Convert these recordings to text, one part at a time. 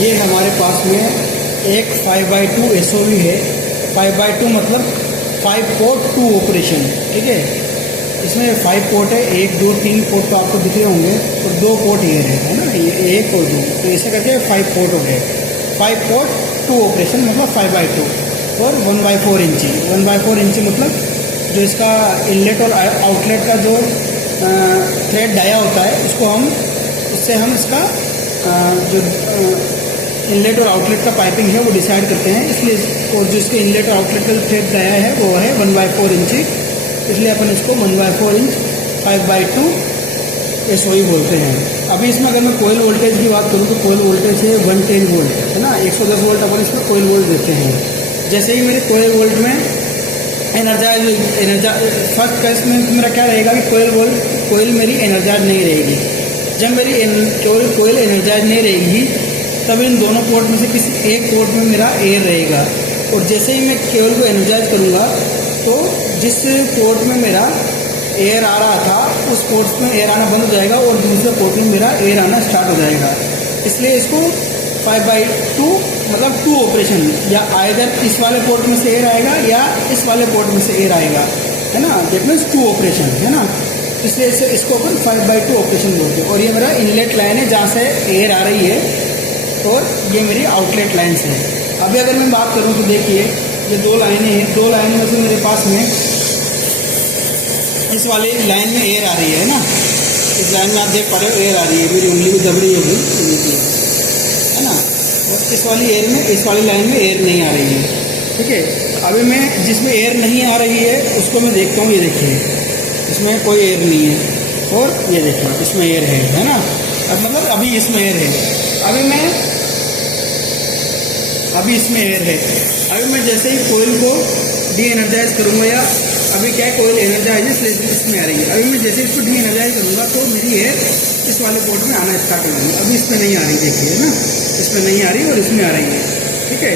ये हमारे पास में एक 5x2 SOV है। 5x2 मतलब 5 पोर्ट 2 ऑपरेशन, ठीक है। इसमें 5 पोर्ट है, 1 2 3 पोर्ट तो आपको दिख रहे होंगे, और 2 पोर्ट ये है ना, ये 1 और 2, तो ऐसे करके 5 पोर्ट हो गए। 5 पोर्ट 2 ऑपरेशन मतलब 5x2 और 1/4 इंची। 1/4 इंची मतलब जो इसका इनलेट और आउटलेट का जो थ्रेड डाया होता है, उससे हम इसका जो इनलेट और आउटलेट का पाइपिंग है वो डिसाइड करते हैं। इसलिए और जो इसके इनलेट और आउटलेट का जो थ्रेड डाया है वो है 1/4 इंची, इसलिए अपन इसको 1/4 इंच 5x2 SOV बोलते हैं। अभी इसमें अगर मैं कोयल वोल्टेज की बात करूँ तो कोयल वोल्टेज है 110 वोल्ट, है ना। 110 वोल्ट अपन इसमें कोयल वोल्ट देते हैं। जैसे ही मेरे कोयल वोल्ट में एनर्जाइज फर्स्ट केस में मेरा क्या रहेगा कि कोयल मेरी एनर्जाइज नहीं रहेगी। जब मेरी कोयल एनर्जाइज नहीं रहेगी तब इन दोनों पोर्ट में से किसी एक पोर्ट में मेरा एयर रहेगा, और जैसे ही मैं कोयल को एनर्जाइज करूँगा तो जिस पोर्ट में मेरा एयर आ रहा था उस पोर्ट में एयर आना बंद हो जाएगा और दूसरे पोर्ट में मेरा एयर आना स्टार्ट हो जाएगा। इसलिए इसको 5x2 मतलब 2 ऑपरेशन, या आइदर इस वाले पोर्ट में से एयर आएगा या इस वाले पोर्ट में से एयर आएगा, है ना। दैट मीन्स 2 ऑपरेशन, है ना। इसलिए इसको अपन 5x2 ऑपरेशन बोलते हैं। और ये मेरा इनलेट लाइन है जहाँ से एयर आ रही है, और ये मेरी आउटलेट लाइन्स है। अभी अगर मैं बात करूँ तो देखिए ये 2 लाइनें हैं। 2 लाइन में से मेरे पास में इस वाली लाइन में एयर आ रही है ना। इस लाइन में आप देख पा रहे हो एयर आ रही है, मेरी उंगली भी दब रही होगी, है ना। और इस वाली लाइन में एयर नहीं आ रही है, ठीक है। अभी मैं जिसमें एयर नहीं आ रही है उसको मैं देखता हूँ। ये देखिए इसमें कोई एयर नहीं है, और ये देखिए इसमें एयर है ना। अब मतलब अभी इसमें एयर है, अभी इसमें एयर है। अभी मैं जैसे ही कोयल को डी एनर्जाइज करूँगा, या अभी क्या है कोयल एनर्जाइज है इसलिए इसमें आ रही है। अभी मैं जैसे इसको डी एनर्जाइज करूँगा तो मेरी एयर इस वाले पोर्ट में आना स्टार्ट हो जाएगी। अभी इसमें नहीं आ रही, देखिए ना, इसमें नहीं आ रही और इसमें आ रही है, ठीक है।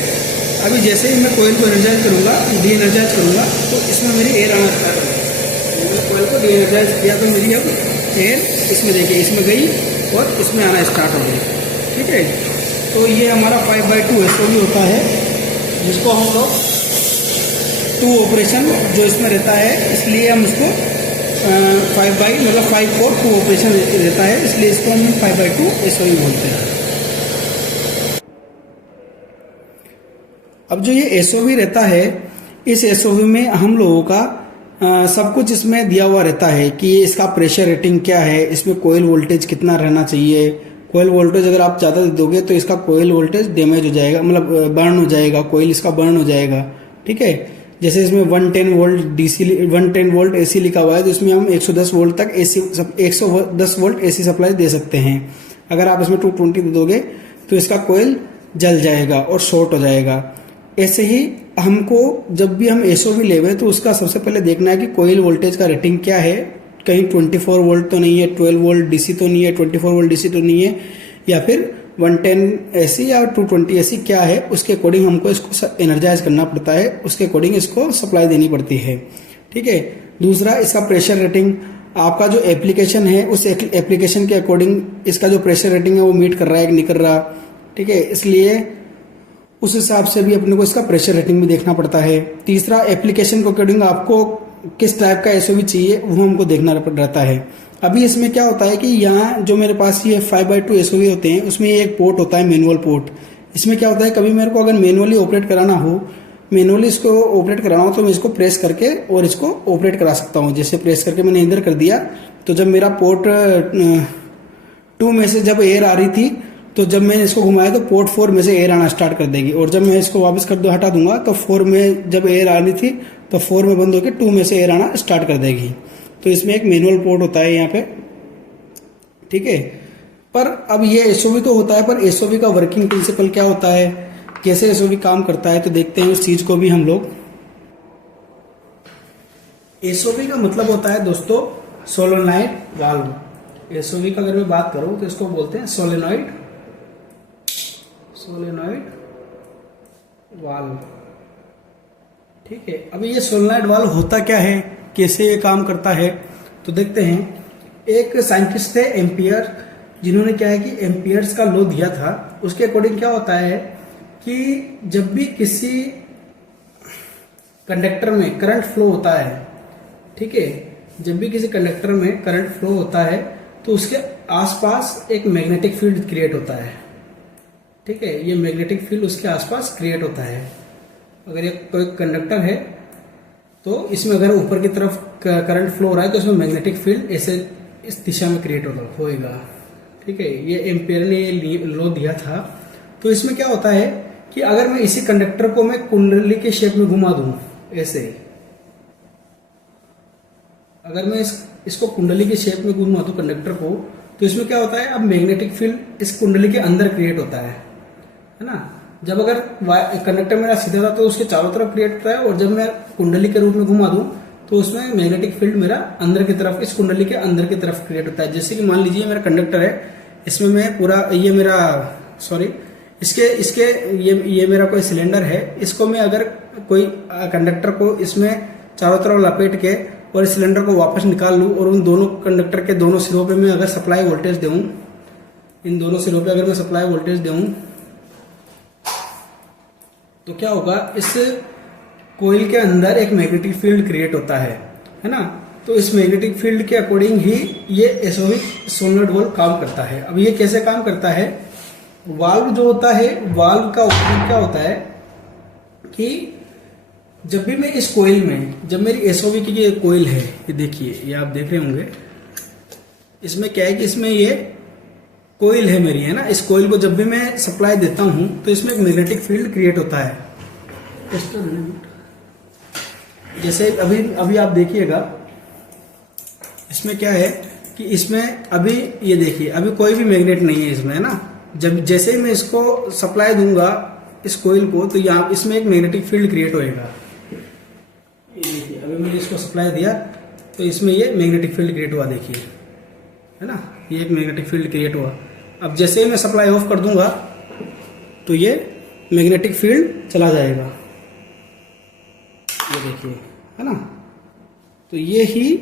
अभी जैसे ही मैं कोयल को एनर्जाइज करूँगा, डी एनर्जाइज करूँगा, तो इसमें मेरी एयर आना स्टार्ट हो जाएगी। मैंने कोयल को डी एनर्जाइज किया तो मेरी अब एयर इसमें देखिए इसमें गई और इसमें आना स्टार्ट हो गई, ठीक है। तो ये हमारा 5x2 SOV होता है, जिसको हम लोग 2 ऑपरेशन जो इसमें रहता है, इसलिए हम इसको 5 पोर्ट 2 ऑपरेशन रहता है, इसलिए इसको हम 5x2 SOV बोलते हैं। अब जो ये SOV रहता है, इस SOV में हम लोगों का सब कुछ इसमें दिया हुआ रहता है कि इसका प्रेशर रेटिंग क्या है, इसमें कोयल वोल्टेज कितना रहना चाहिए। कोयल वोल्टेज अगर आप ज़्यादा दे दोगे तो इसका कोयल वोल्टेज डैमेज हो जाएगा, मतलब बर्न हो जाएगा, कोयल इसका बर्न हो जाएगा, ठीक है। जैसे इसमें 110 वोल्ट AC लिखा हुआ है, तो इसमें हम 110 वोल्ट तक 110 वोल्ट AC सप्लाई दे सकते हैं। अगर आप इसमें 220 दे दोगे तो इसका कोयल जल जाएगा और शॉर्ट हो जाएगा। ऐसे ही हमको जब भी हम SOV लेवे तो उसका सबसे पहले देखना है कि कोयल वोल्टेज का रेटिंग क्या है। कहीं 24 वोल्ट तो नहीं है, 12 वोल्ट DC तो नहीं है, 24 वोल्ट DC तो नहीं है, या फिर 110 AC या 220 AC क्या है, उसके अकॉर्डिंग हमको इसको एनर्जाइज करना पड़ता है, उसके अकॉर्डिंग इसको सप्लाई देनी पड़ती है, ठीक है। दूसरा, इसका प्रेशर रेटिंग, आपका जो एप्लीकेशन है उस एप्लीकेशन के अकॉर्डिंग इसका जो प्रेशर रेटिंग है वो मीट कर रहा है कि नहीं कर रहा, ठीक है। इसलिए उस हिसाब से भी अपने को इसका प्रेशर रेटिंग भी देखना पड़ता है। तीसरा, एप्लीकेशन के अकॉर्डिंग आपको किस टाइप का SOV चाहिए वो हमको देखना रहता है। अभी इसमें क्या होता है कि यहाँ जो मेरे पास ये 5x2 SOV होते हैं उसमें एक पोर्ट होता है मैनुअल पोर्ट। इसमें क्या होता है, कभी मेरे को अगर मैनुअली ऑपरेट कराना हो, मैनुअली इसको ऑपरेट कराना हो तो मैं इसको प्रेस करके और इसको ऑपरेट करा सकता हूँ। जैसे प्रेस करके मैंने इधर कर दिया तो जब मेरा पोर्ट 2 में से जब एयर आ रही थी तो जब मैंने इसको घुमाया तो पोर्ट 4 में से एयर आना स्टार्ट कर देगी, और जब मैं इसको वापस हटा दूंगा तो 4 में जब एयर आ रही थी तो 4 में बंद होकर 2 में से एयर आना स्टार्ट कर देगी। तो इसमें एक मैनुअल पोर्ट होता है यहाँ पे, ठीक है। पर अब ये SOV तो होता है, पर SOV का वर्किंग प्रिंसिपल क्या होता है, कैसे SOV काम करता है, तो देखते हैं उस चीज को भी हम लोग। SOV का मतलब होता है दोस्तों सोलेनॉइड वाल्व। SOV का अगर मैं बात करूं तो इसको बोलते हैं सोलेनॉइड वाल्व, ठीक है। अभी ये सोलेनॉइड वाल्व होता क्या है, कैसे ये काम करता है, तो देखते हैं। एक साइंटिस्ट थे एम्पियर, जिन्होंने क्या है कि एम्पियर्स का लॉ दिया था, उसके अकॉर्डिंग क्या होता है कि जब भी किसी कंडक्टर में करंट फ्लो होता है, ठीक है, जब भी किसी कंडक्टर में करंट फ्लो होता है तो उसके आसपास एक मैग्नेटिक फील्ड क्रिएट होता है, ठीक है, ये मैग्नेटिक फील्ड उसके आसपास क्रिएट होता है। अगर ये कोई कंडक्टर है तो इसमें अगर ऊपर की तरफ करंट फ्लो हो रहा है तो इसमें मैग्नेटिक फील्ड ऐसे इस दिशा में क्रिएट होएगा, ठीक है, ये एम्पियर ने ये लॉ दिया था। तो इसमें क्या होता है कि अगर मैं इसी कंडक्टर को मैं कुंडली के शेप में घुमा दूं ऐसे, अगर मैं इसको कुंडली के शेप में घुमा दूं कंडक्टर को, तो इसमें क्या होता है, अब मैग्नेटिक फील्ड इस कुंडली के अंदर क्रिएट होता है ना। जब अगर कंडक्टर मेरा सीधा था तो उसके चारों तरफ क्रिएट होता है, और जब मैं कुंडली के रूप में घुमा दूं तो उसमें मैग्नेटिक फील्ड मेरा अंदर की तरफ, इस कुंडली के अंदर की तरफ क्रिएट होता है। जैसे कि मान लीजिए मेरा कंडक्टर है, इसमें मैं पूरा ये मेरा ये मेरा कोई सिलेंडर है, इसको मैं अगर कोई कंडक्टर को इसमें चारों तरफ लपेट के और इस सिलेंडर को वापस निकाल लूं और उन दोनों कंडक्टर के दोनों सिरों पे मैं अगर सप्लाई वोल्टेज दूं, इन दोनों सिरों पे अगर मैं सप्लाई वोल्टेज दूं तो क्या होगा, इस कोइल के अंदर एक मैग्नेटिक फील्ड क्रिएट होता है ना। तो इस मैग्नेटिक फील्ड के अकॉर्डिंग ही ये एसओवी सोलेनॉइड वाल्व काम करता है। अब ये कैसे काम करता है, वाल्व जो होता है, वाल्व का उपयोग क्या होता है कि जब भी मैं इस कोइल में, जब मेरी एसओवी की ये कोइल है, ये देखिए, ये आप देख रहे होंगे, इसमें क्या है कि इसमें ये कोइल है मेरी, है ना। इस कोइल को जब भी मैं सप्लाई देता हूं तो इसमें एक मैग्नेटिक फील्ड क्रिएट होता है। जैसे अभी आप देखिएगा, इसमें क्या है कि इसमें अभी ये देखिए, अभी कोई भी मैग्नेट नहीं है इसमें, है ना। जब जैसे ही मैं इसको सप्लाई दूंगा इस कोइल को, तो यहाँ इसमें एक मैग्नेटिक फील्ड क्रिएट होएगा। ये देखिए, अभी मैंने इसको सप्लाई दिया तो इसमें ये मैग्नेटिक फील्ड क्रिएट हुआ, देखिए, है ना, ये एक मैग्नेटिक फील्ड क्रिएट हुआ। अब जैसे ही मैं सप्लाई ऑफ कर दूंगा तो ये मैग्नेटिक फील्ड चला जाएगा, ये देखिए, है ना। तो ये ही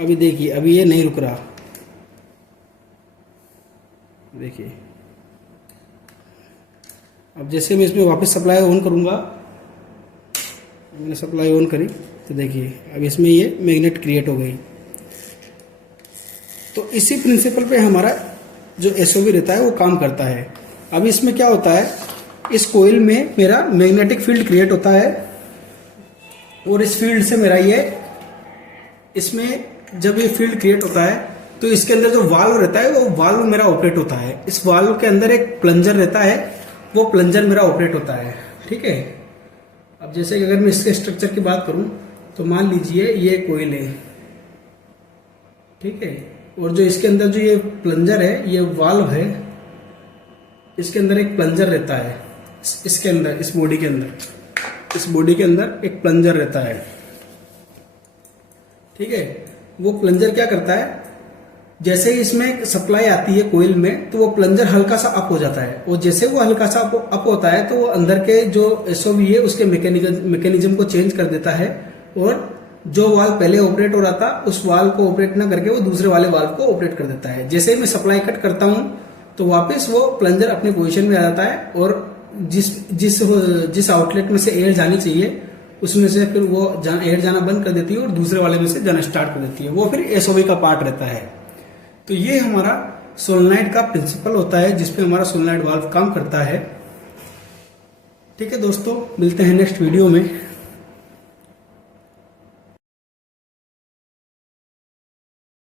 अभी देखिए, अभी ये नहीं रुक रहा, देखिए। अब जैसे मैं इसमें वापस सप्लाई ऑन करूंगा, मैंने सप्लाई ऑन करी तो देखिए अब इसमें ये मैग्नेट क्रिएट हो गई। तो इसी प्रिंसिपल पे हमारा जो एसओवी रहता है वो काम करता है। अब इसमें क्या होता है, इस कोइल में मेरा मैग्नेटिक फील्ड क्रिएट होता है और इस फील्ड से मेरा ये, इसमें जब ये फील्ड क्रिएट होता है तो इसके अंदर जो वाल्व रहता है वो वाल्व मेरा ऑपरेट होता है। इस वाल्व के अंदर एक प्लंजर रहता है, वो प्लंजर मेरा ऑपरेट होता है, ठीक है। अब जैसे कि अगर मैं इसके स्ट्रक्चर की बात करूं तो मान लीजिए ये कोइल है, ठीक है, और जो इसके अंदर जो ये प्लंजर है, ये वाल्व है, इसके अंदर एक प्लंजर रहता है, इसके अंदर, इस बॉडी के अंदर, इस बॉडी के अंदर एक प्लंजर रहता है, ठीक है। वो प्लंजर क्या करता है, जैसे ही इसमें सप्लाई आती है कोइल में तो वो प्लंजर हल्का सा अप हो जाता है, और जैसे वो हल्का सा अप होता है तो वो अंदर के जो एसओवी है उसके मैकेनिज्म को चेंज कर देता है, और जो वाल्व पहले ऑपरेट हो रहा था उस वाल्व को ऑपरेट ना करके वो दूसरे वाले वाल्व को ऑपरेट कर देता है। जैसे ही मैं सप्लाई कट करता हूं तो वापस वो प्लंजर अपने पोजीशन में आ जाता है, और जिस आउटलेट में से एयर जानी चाहिए उसमें से फिर वो एयर जाना बंद कर देती है और दूसरे वाले में से जाना स्टार्ट कर देती है। वो फिर एसओवी का पार्ट रहता है। तो ये हमारा सोलेनॉइड का प्रिंसिपल होता है जिसपे हमारा सोलेनॉइड वाल्व काम करता है। ठीक है दोस्तों, मिलते हैं नेक्स्ट वीडियो में।